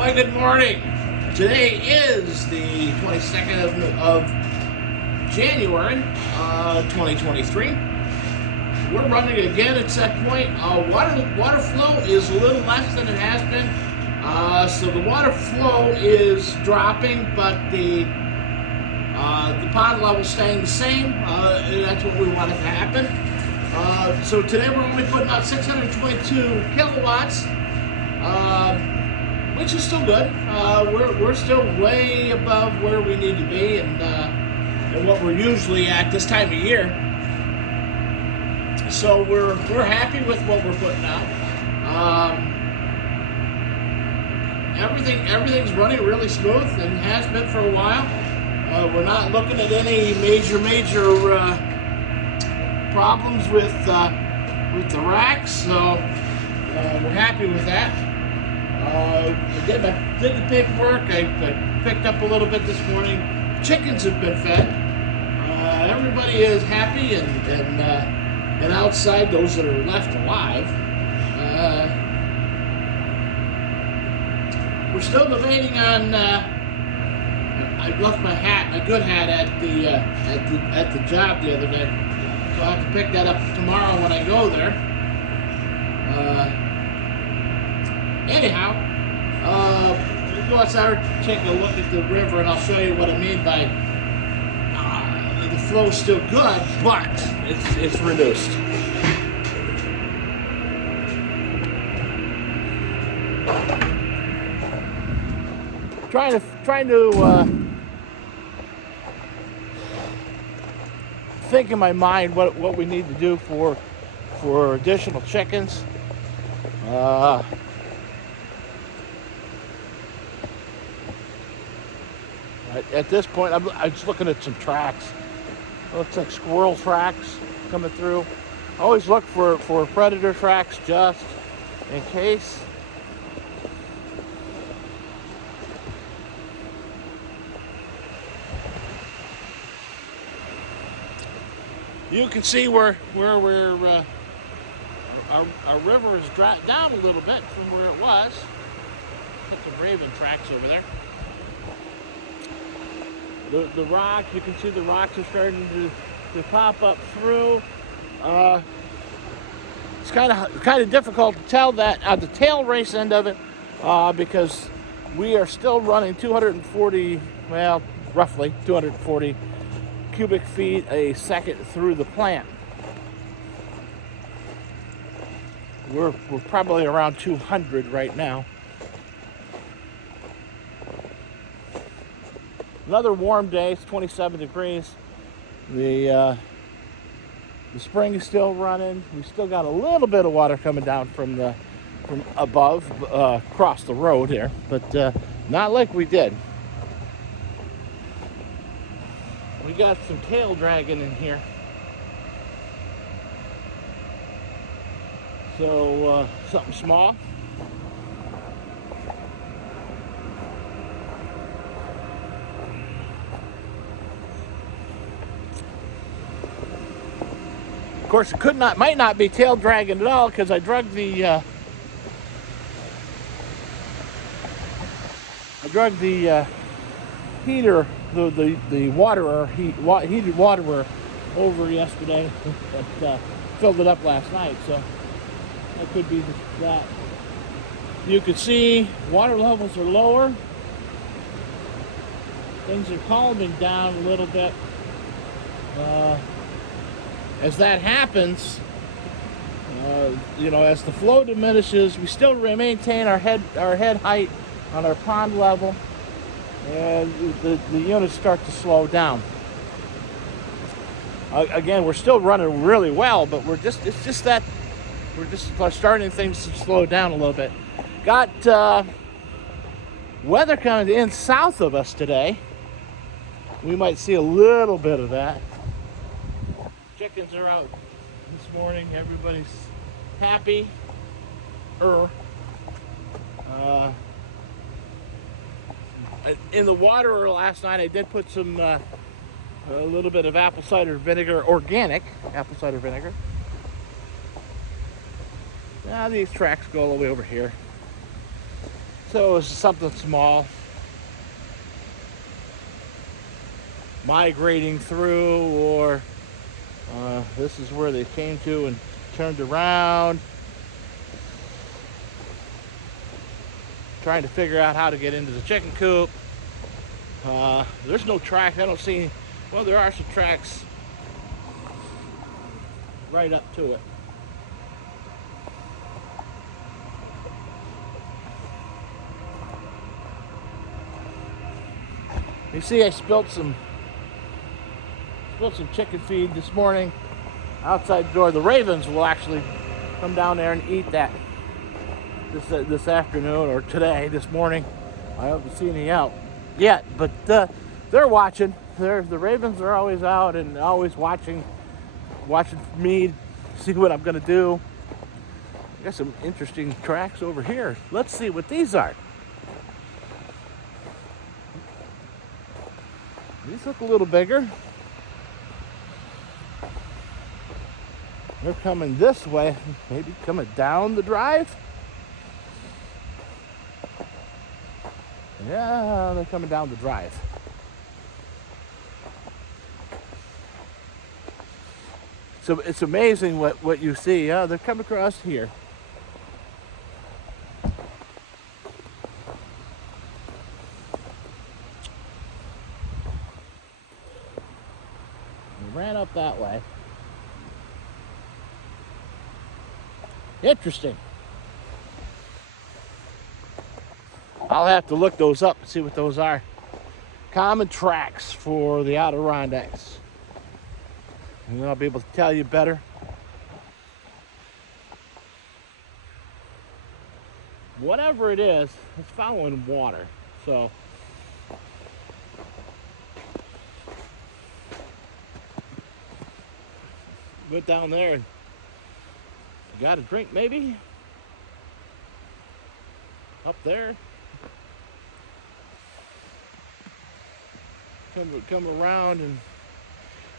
Why, good morning. Today is the 22nd of January, 2023. We're running again at set point. Water flow is a little less than it has been. So the water flow is dropping, but the pond level staying the same. That's what we wanted to happen. So today we're only putting out 622 kilowatts. Which is still good. We're still way above where we need to be and what we're usually at this time of year. So we're happy with what we're putting out. Everything's running really smooth and has been for a while. We're not looking at any major problems with the racks, so we're happy with that. I did the paperwork. I picked up a little bit this morning. Chickens have been fed. Everybody is happy, and outside, those that are left alive. We're still debating on. I left my good hat, at the job the other day, so I'll have to pick that up tomorrow when I go there. Anyhow, we'll go outside and take a look at the river, and I'll show you what I mean by the flow's still good, but it's reduced. Trying to think in my mind what we need to do for additional chickens. At this point, I'm just looking at some tracks. It looks like squirrel tracks coming through. I always look for predator tracks just in case. You can see where we're our river has dropped down a little bit from where it was. Put some raven tracks over there. The rock, you can see the rocks are starting to pop up through. It's kind of difficult to tell that at the tail race end of it because we are still running 240, well, roughly 240 cubic feet a second through the plant. We're probably around 200 right now. Another warm day. It's 27 degrees. The spring is still running. We still got a little bit of water coming down from above, across the road here, but not like we did. We got some tail dragging in here. So something small. Of course, it might not be tail dragging at all because I drug the heater, the heated waterer over yesterday, but filled it up last night, so that could be that. You can see water levels are lower. Things are calming down a little bit. As that happens, as the flow diminishes, we still maintain our head height on our pond level, and the units start to slow down. Again, we're still running really well, but we're just starting things to slow down a little bit. Got weather coming in south of us today. We might see a little bit of that. Chickens are out this morning. Everybody's happy. In the water last night, I did put some a little bit of apple cider vinegar, organic apple cider vinegar. Now these tracks go all the way over here. So it's something small migrating through, or this is where they came to and turned around, trying to figure out how to get into the chicken coop. There's no track. I don't see. Well, there are some tracks right up to it. You see, I spilled some chicken feed this morning outside the door. The ravens will actually come down there and eat that this afternoon or today, this morning. I haven't seen any out yet, but they're watching. The ravens are always out and always watching me, see what I'm gonna do. I got some interesting tracks over here. Let's see what these are. These look a little bigger. They're coming this way, maybe coming down the drive. Yeah, they're coming down the drive. So it's amazing what you see. They're coming across here. Ran up that way. Interesting. I'll have to look those up and see what those are. Common tracks for the Adirondacks. And I'll be able to tell you better. Whatever it is, it's following water. So went down there and got a drink, maybe. Up there. Come around, and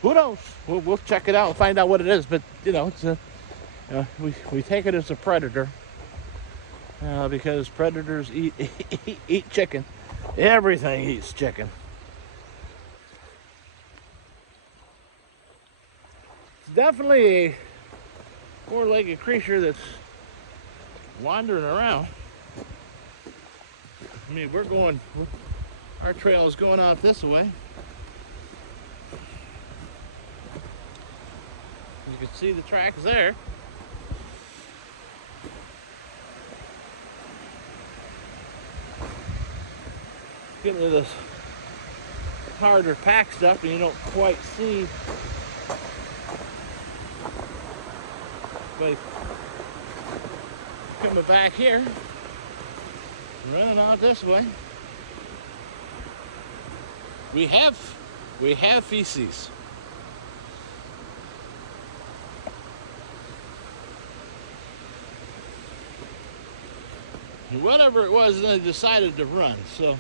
who knows? We'll check it out and find out what it is. But you know, it's we take it as a predator because predators eat chicken. Everything eats chicken. It's definitely a four-legged creature that's wandering around. I mean, our trail is going out this way. You can see the tracks there. Get into this harder pack stuff and you don't quite see. But coming back here, running out this way. We have feces. Whatever it was, they decided to run. So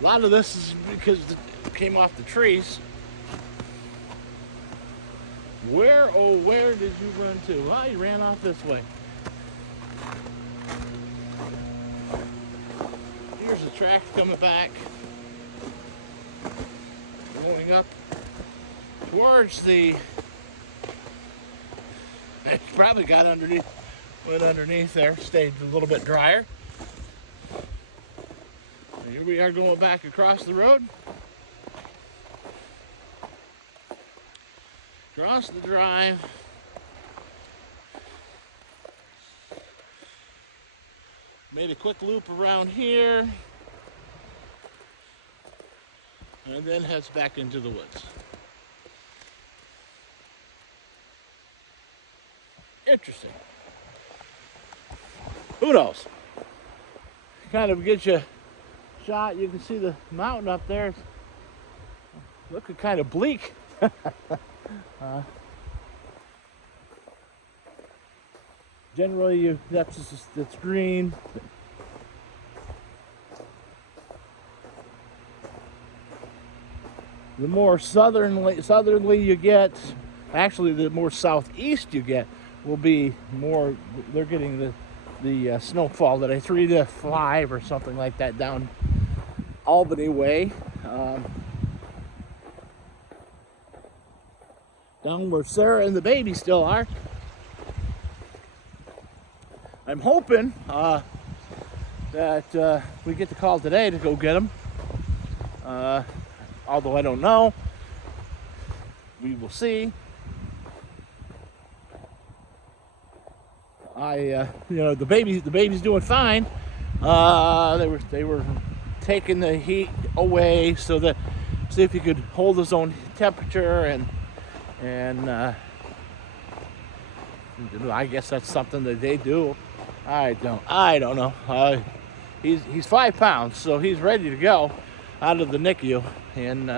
a lot of this is because it came off the trees. Where did you run to? Well, you ran off this way. Here's the track coming back. Going up towards the... It probably got underneath, went underneath there, stayed a little bit drier. And here we are going back across the road. Across the drive. Made a quick loop around here. And then heads back into the woods. Interesting. Who knows? Kind of gets you a shot. You can see the mountain up there. It's looking kind of bleak. Generally, that's green. The more southerly you get, actually the more southeast you get, will be more, they're getting the the snowfall today, 3 to 5 or something like that down Albany way. Down where Sarah and the baby still are. I'm hoping that we get the call today to go get them. Although I don't know. We will see. The baby's doing fine. They were taking the heat away so that see if he could hold his own temperature and I guess that's something that they do. I don't know. He's 5 pounds, so he's ready to go out of the NICU, and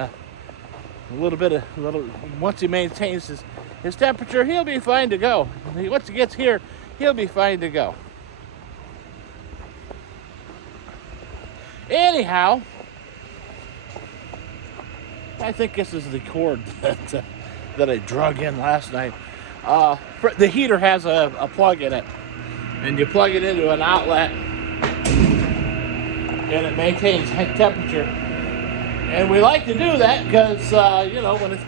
once he maintains his temperature, he'll be fine to go. Once he gets here, he'll be fine to go. Anyhow, I think this is the cord that I drug in last night. The heater has a plug in it, and you plug it into an outlet, and it maintains temperature. And we like to do that because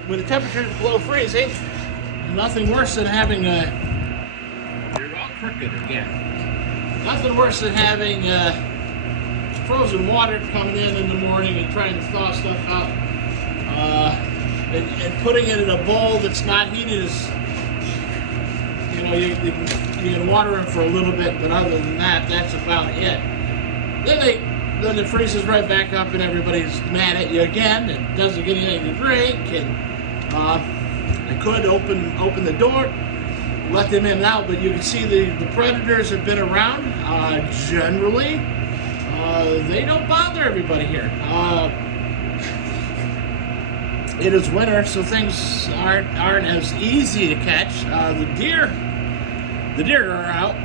when the temperature is below freezing, nothing worse than having you're all crooked again. Nothing worse than having frozen water coming in the morning and trying to thaw stuff out, and putting it in a bowl that's not heated is, you can water them for a little bit, but other than that, that's about it. Then it freezes right back up, and everybody's mad at you again, and doesn't get anything to drink. And I could open the door, let them in and out, but you can see the predators have been around. Generally, they don't bother everybody here. It is winter, so things aren't as easy to catch. The deer are out.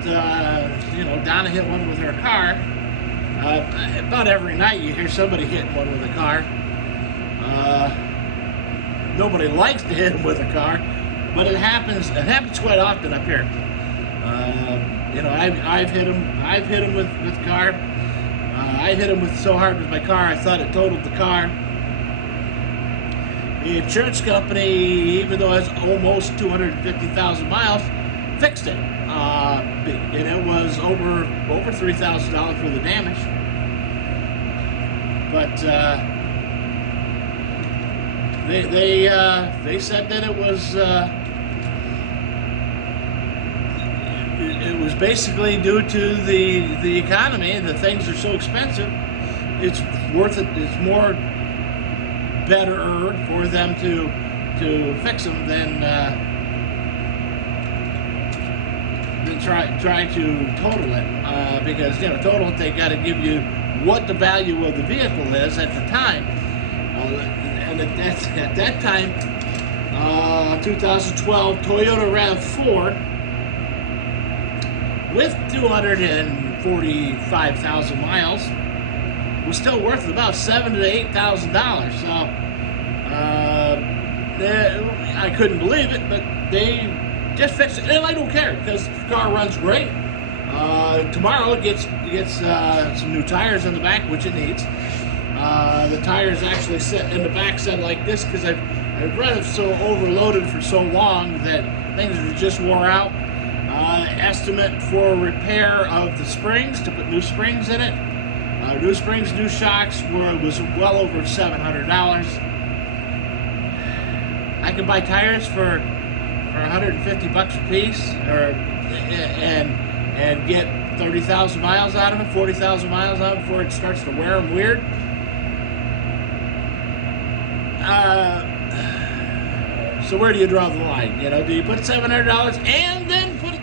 Donna hit one with her car. About every night you hear somebody hitting one with a car. Nobody likes to hit them with a car, but it happens quite often up here. I've hit them with car. I hit them so hard with my car I thought it totaled the car. The insurance company, even though it has almost 250,000 miles, fixed it. And it was over $3,000 for the damage. But they said that it was basically due to the economy. The things are so expensive. It's worth it. It's more better for them to fix them than try to total it, because total it, they got to give you what the value of the vehicle is at the time, and that's at that time 2012 Toyota RAV4 with 245,000 miles was still worth about $7,000 to $8,000. So I couldn't believe it, but they just fixed it, and I don't care because the car runs great. Tomorrow it gets some new tires in the back, which it needs. The tires actually sit in the back set like this because I've run it so overloaded for so long that things are just wore out. Estimate for repair of the springs, to put new springs in it. New springs, new shocks was well over $700. I could buy tires for $150 a piece, and get 30,000 miles out of it, 40,000 miles out before it starts to wear them weird. So where do you draw the line? Do you put $700 and then put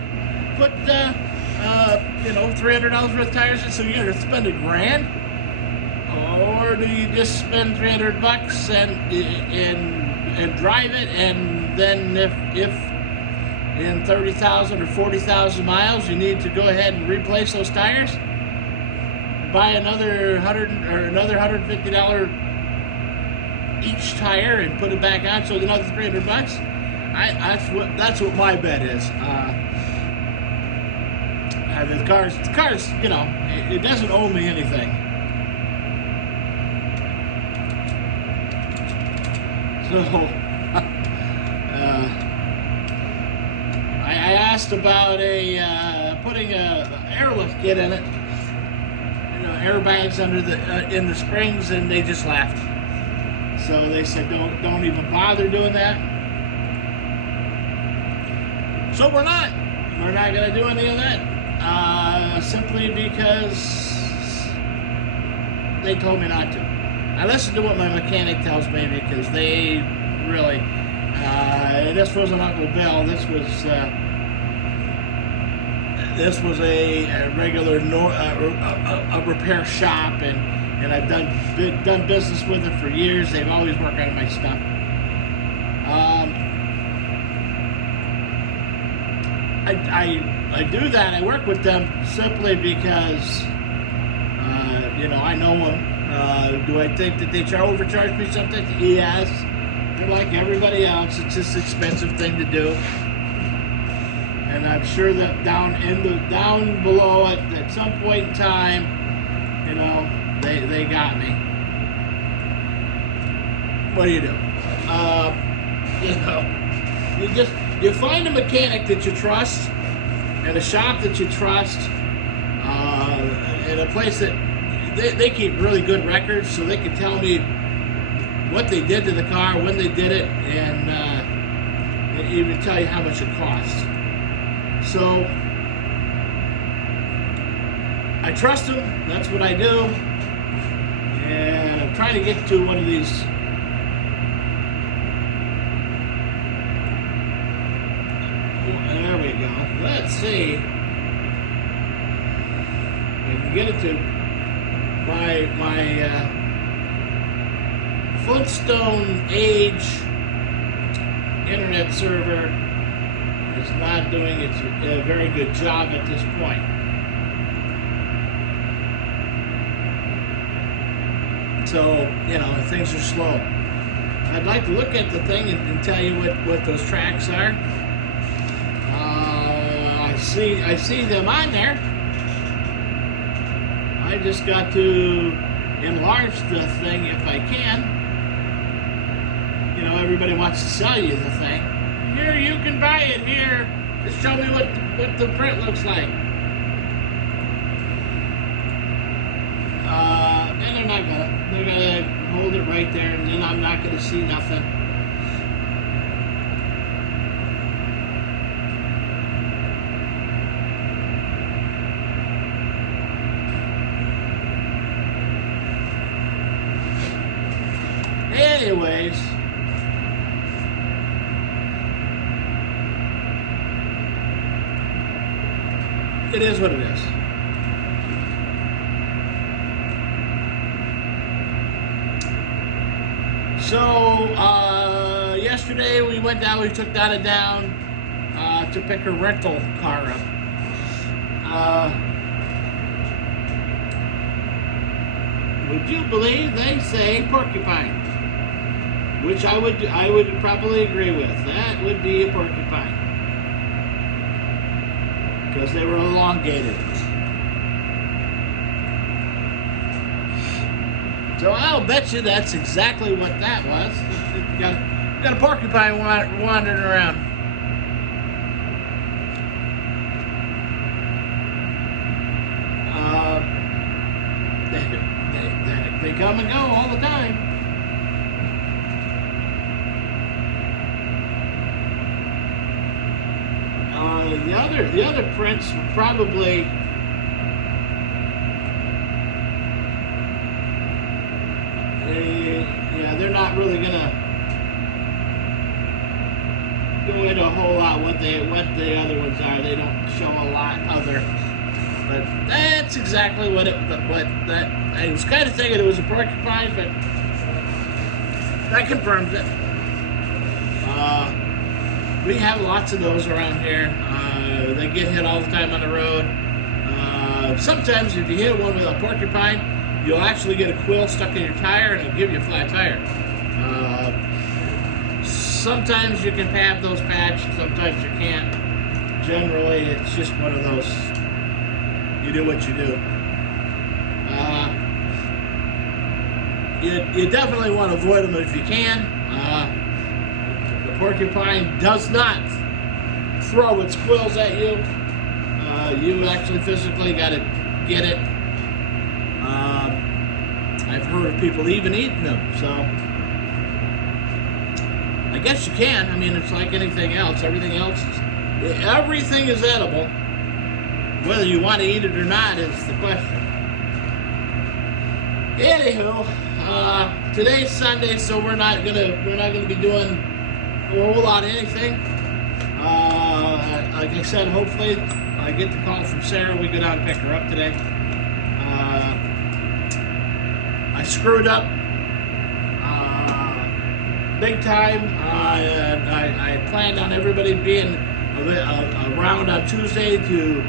$300 worth of tires in, so you're going to spend $1,000, or do you just spend $300 and drive it, and then if in 30,000 or 40,000 miles you need to go ahead and replace those tires, buy another $150 each tire and put it back on, so another $300. That's what my bet is. The car's, you know, it doesn't owe me anything. So, I asked about putting a airlift kit in it, you know, airbags under in the springs, and they just laughed. So they said, don't even bother doing that. So we're not going to do any of that, simply because they told me not to. I listen to what my mechanic tells me, because they really, this wasn't Uncle Bill. This was a regular a repair shop, and I've done business with them for years. They've always worked on my stuff. I do that. I work with them simply because you know, I know them. Do I think that they overcharge me something? Yes. They're like everybody else. It's just an expensive thing to do. And I'm sure that down below at some point in time, you know, they got me. What do? You know, you find a mechanic that you trust, and a shop that you trust, and a place that they keep really good records, so they can tell me what they did to the car, when they did it, and even tell you how much it costs. So I trust them. That's what I do. And I'm trying to get to one of these. There we go. Let's see. I can get it to my Flintstone Age internet server is not doing a very good job at this point. So, you know, things are slow. I'd like to look at the thing and tell you what those tracks are. I see them on there. I just got to enlarge the thing if I can. You know, everybody wants to sell you the thing. Here, you can buy it here. Just show me what the print looks like. And they're not gonna. They're gonna hold it right there, and then I'm not gonna see nothing. Anyways, it is what it is. So, yesterday we went down, we took Donna down to pick her rental car up. Would you believe they say porcupine? Which I would probably agree with. That would be a porcupine. Because they were elongated. So I'll bet you that's exactly what that was. You got a porcupine wandering around. They come and go all the time. The other prints were probably yeah, they're not really gonna go into a whole lot what the other ones are. They don't show a lot other, but that's exactly what I was kind of thinking it was a porcupine, but that confirms it. We have lots of those around here. They get hit all the time on the road. Sometimes if you hit one with a porcupine, you'll actually get a quill stuck in your tire and it'll give you a flat tire. Sometimes you can have those patched, sometimes you can't. Generally, it's just one of those you do what you do. You definitely want to avoid them if you can. The porcupine does not throw its quills at you. You actually physically got to get it. I've heard of people even eating them, so I guess you can. I mean, it's like anything else. Everything is edible. Whether you want to eat it or not is the question. Anywho, today's Sunday, so we're not gonna be doing a whole lot of anything. Like I said, hopefully I get the call from Sarah. We go down and pick her up today. I screwed up big time. I planned on everybody being around on Tuesday to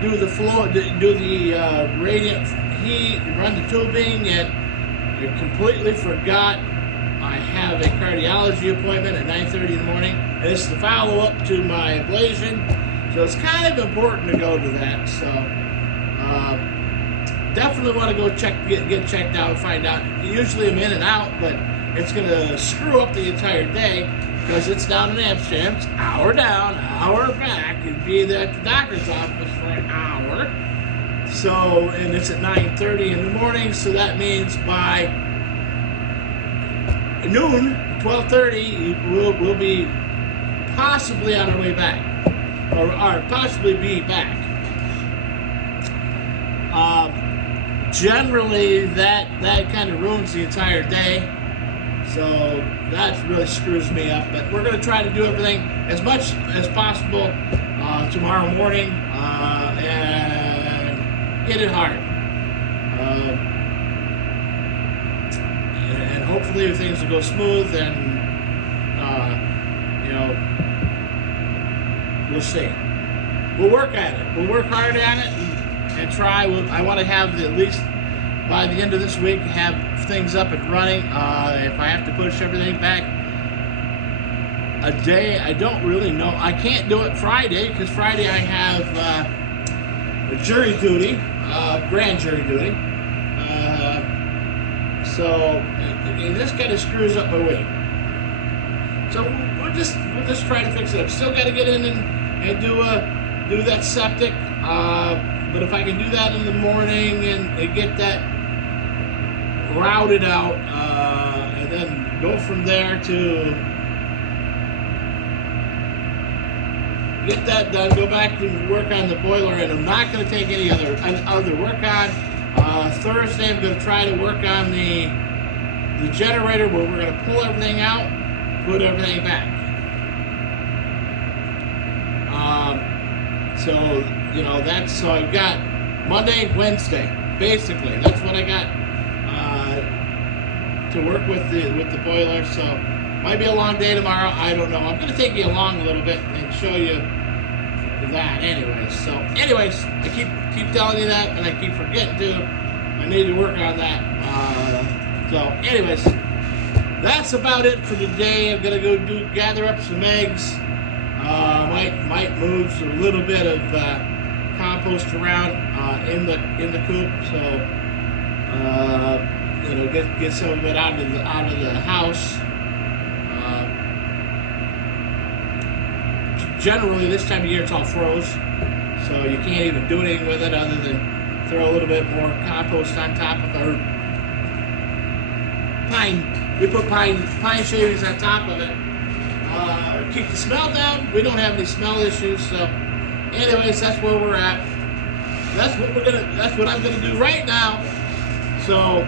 do the floor, do the radiant heat, run the tubing, and I completely forgot I have a cardiology appointment at 9:30 in the morning. And it's the follow-up to my ablation, so it's kind of important to go to that. So definitely want to go get checked out and find out. Usually I'm in and out, but it's going to screw up the entire day because it's down in Amsterdam. It's hour down, hour back, and be there at the doctor's office for an hour. So, and it's at 9:30 in the morning, so that means by noon, 12:30, we'll be possibly on our way back, or possibly be back. Generally, that kind of ruins the entire day, so that really screws me up. But we're going to try to do everything as much as possible tomorrow morning and hit it hard. And hopefully things will go smooth, and we'll see. We'll work at it. We'll work hard at it and try. I want to have at least by the end of this week have things up and running. If I have to push everything back a day, I don't really know. I can't do it Friday because Friday I have a jury duty, grand jury duty. So this kind of screws up my week. So we'll just try to fix it up. Still got to get in and do that septic. But if I can do that in the morning and get that routed out, and then go from there to get that done, go back and work on the boiler, and I'm not going to take any other work on. Thursday I'm going to try to work on the generator, where we're going to pull everything out, put everything back. So I've got Monday, Wednesday, basically. That's what I got to work with the boiler. So might be a long day tomorrow. I don't know. I'm going to take you along a little bit and show you that. Anyways, I keep telling you that, and I keep forgetting to. I need to work on that. Anyways, that's about it for today. I'm gonna go gather up some eggs. Might move a little bit of compost around in the coop, so get some of it out of the house. Generally, this time of year it's all froze, so you can't even do anything with it other than throw a little bit more compost on top of our pine. We put pine shavings on top of it. Keep the smell down. We don't have any smell issues. So, anyways, that's where we're at. That's what I'm gonna do right now. So,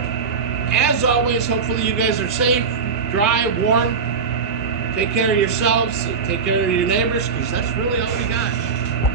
as always, hopefully you guys are safe, dry, warm. Take care of yourselves. Take care of your neighbors, because that's really all we got.